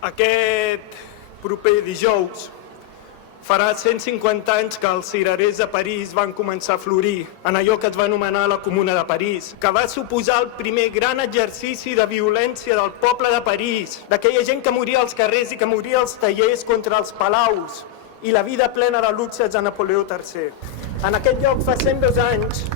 Aquest proper dijous farà 150 anys que els cirerers de París van començar a florir en allò que es va anomenar la Comuna de París, que va suposar el primer gran exercici de violència del poble de París, d'aquella gent que moria als carrers i que moria als tallers contra els palaus i la vida plena de luxes de Napoleó III. En aquest lloc, fa 102 anys,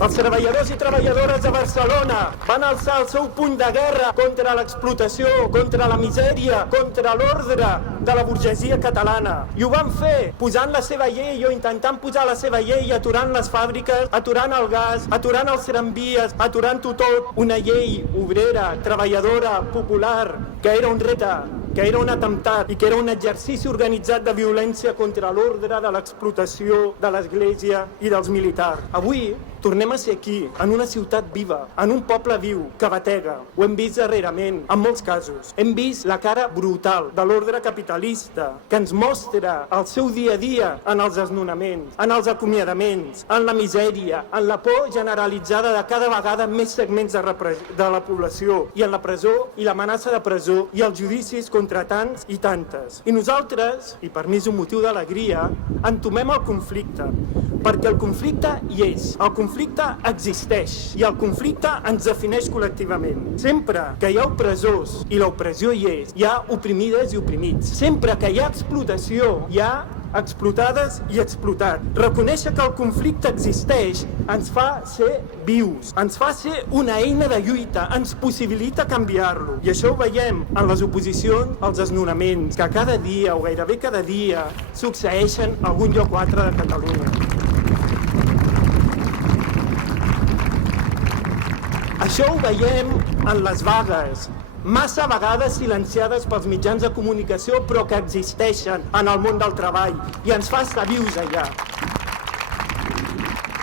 els treballadors i treballadores de Barcelona van alçar el seu puny de guerra contra l'explotació, contra la misèria, contra l'ordre de la burgesia catalana. I ho van fer posant la seva llei o intentant posar la seva llei, aturant les fàbriques, aturant el gas, aturant els tramvies, aturant-ho tot. Una llei obrera, treballadora, popular, que era un repte, que era un atemptat i que era un exercici organitzat de violència contra l'ordre de l'explotació de l'Església i dels militars. Avui tornem a ser aquí, en una ciutat viva, en un poble viu, que batega. Ho hem vist darrerament, en molts casos. Hem vist la cara brutal de l'ordre capitalista, que ens mostra el seu dia a dia en els desnonaments, en els acomiadaments, en la misèria, en la por generalitzada de cada vegada més segments de la població, i en la presó i l'amenaça de presó i els judicis contra tants i tantes. I nosaltres, i per mi és un motiu d'alegria, entomem el conflicte, perquè el conflicte hi és, el conflicte existeix i el conflicte ens defineix col·lectivament. Sempre que hi ha opressors i l'opressió hi és, hi ha oprimides i oprimits. Sempre que hi ha explotació, hi ha explotades i explotats. Reconèixer que el conflicte existeix ens fa ser vius, ens fa ser una eina de lluita, ens possibilita canviar-lo. I això ho veiem en les oposicions als desnonaments, que cada dia o gairebé cada dia succeeixen a algun lloc o altre de Catalunya. Això ho veiem en les vagues, massa vegades silenciades pels mitjans de comunicació, però que existeixen en el món del treball i ens fa estar vius allà.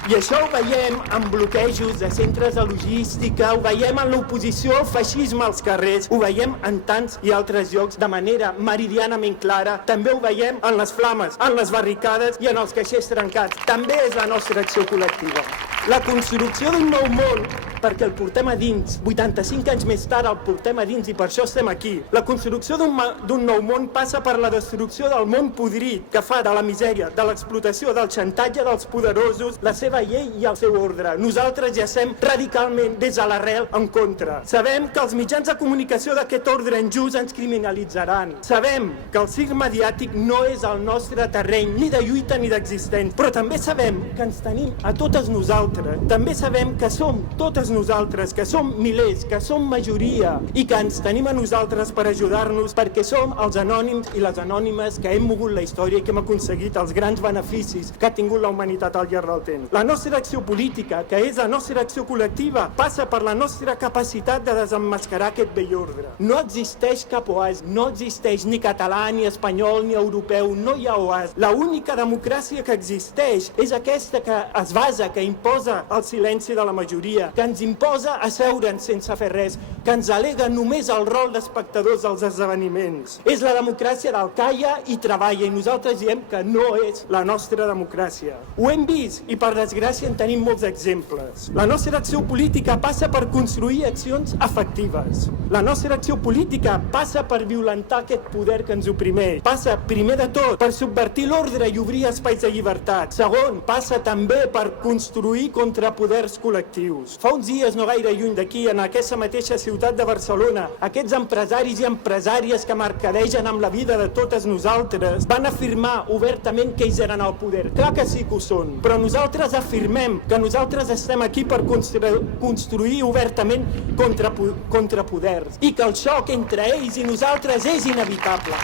I això ho veiem en bloquejos de centres de logística, ho veiem en l'oposició al feixisme als carrers, ho veiem en tants i altres llocs de manera meridianament clara, també ho veiem en les flames, en les barricades i en els caixers trencats. També és la nostra acció col·lectiva. La construcció d'un nou món, perquè el portem a dins, 85 anys més tard el portem a dins i per això estem aquí. La construcció d'un nou món passa per la destrucció del món podrit que fa de la misèria, de l'explotació, del xantatge dels poderosos, la seva llei i el seu ordre. Nosaltres ja estem radicalment des de l'arrel en contra. Sabem que els mitjans de comunicació d'aquest ordre injust ens criminalitzaran. Sabem que el circ mediàtic no és el nostre terreny ni de lluita ni d'existència, però també sabem que ens tenim a totes nosaltres. També sabem que som totes nosaltres, que som milers, que som majoria i que ens tenim a nosaltres per ajudar-nos perquè som els anònims i les anònimes que hem mogut la història i que hem aconseguit els grans beneficis que ha tingut la humanitat al llarg del temps. La nostra acció política, que és la nostra acció col·lectiva, passa per la nostra capacitat de desemmascarar aquest vell ordre. No existeix cap oasi, no existeix ni català, ni espanyol, ni europeu, no hi ha oasi. L'única democràcia que existeix és aquesta que es basa, que imposa el silenci de la majoria, que ens imposa asseure'ns sense fer res, que ens alega només el rol d'espectadors dels esdeveniments. És la democràcia del calla i treballa i nosaltres diem que no és la nostra democràcia. Ho hem vist i per desgràcia en tenim molts exemples. La nostra acció política passa per construir accions efectives. La nostra acció política passa per violentar aquest poder que ens oprimeix. Passa, primer de tot, per subvertir l'ordre i obrir espais de llibertat. Segon, passa també per construir contra poders col·lectius. Fa uns dies, no gaire lluny d'aquí, en aquesta mateixa ciutat de Barcelona, aquests empresaris i empresàries que mercadegen amb la vida de totes nosaltres van afirmar obertament que ells eren al poder. Clar que sí que ho són, però nosaltres afirmem que nosaltres estem aquí per construir obertament contra poders i que el xoc entre ells i nosaltres és inevitable.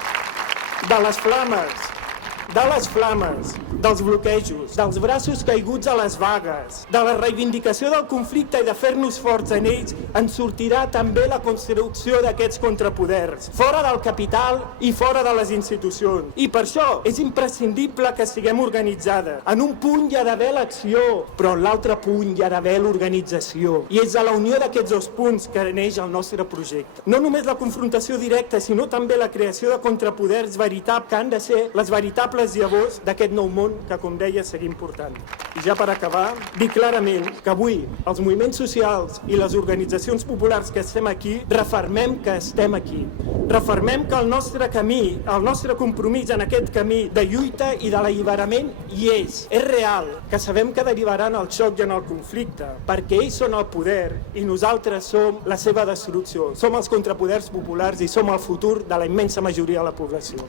De les flames, dels bloquejos, dels braços caiguts a les vagues, de la reivindicació del conflicte i de fer-nos forts en ells, en sortirà també la construcció d'aquests contrapoders, fora del capital i fora de les institucions. I per això és imprescindible que siguem organitzades. En un punt hi ha d'haver l'acció, però en l'altre punt hi ha d'haver l'organització. I és a la unió d'aquests dos punts que neix el nostre projecte. No només la confrontació directa, sinó també la creació de contrapoders veritables que han de ser les veritables llavors d'aquest nou món que, com deia, seguim portant. I ja per acabar, dir clarament que avui els moviments socials i les organitzacions populars que estem aquí refermem que estem aquí. Refermem que el nostre camí, el nostre compromís en aquest camí de lluita i de l'alliberament hi és real, que sabem que derivaran el xoc i en el conflicte, perquè ells són el poder i nosaltres som la seva destrucció. Som els contrapoders populars i som el futur de la immensa majoria de la població.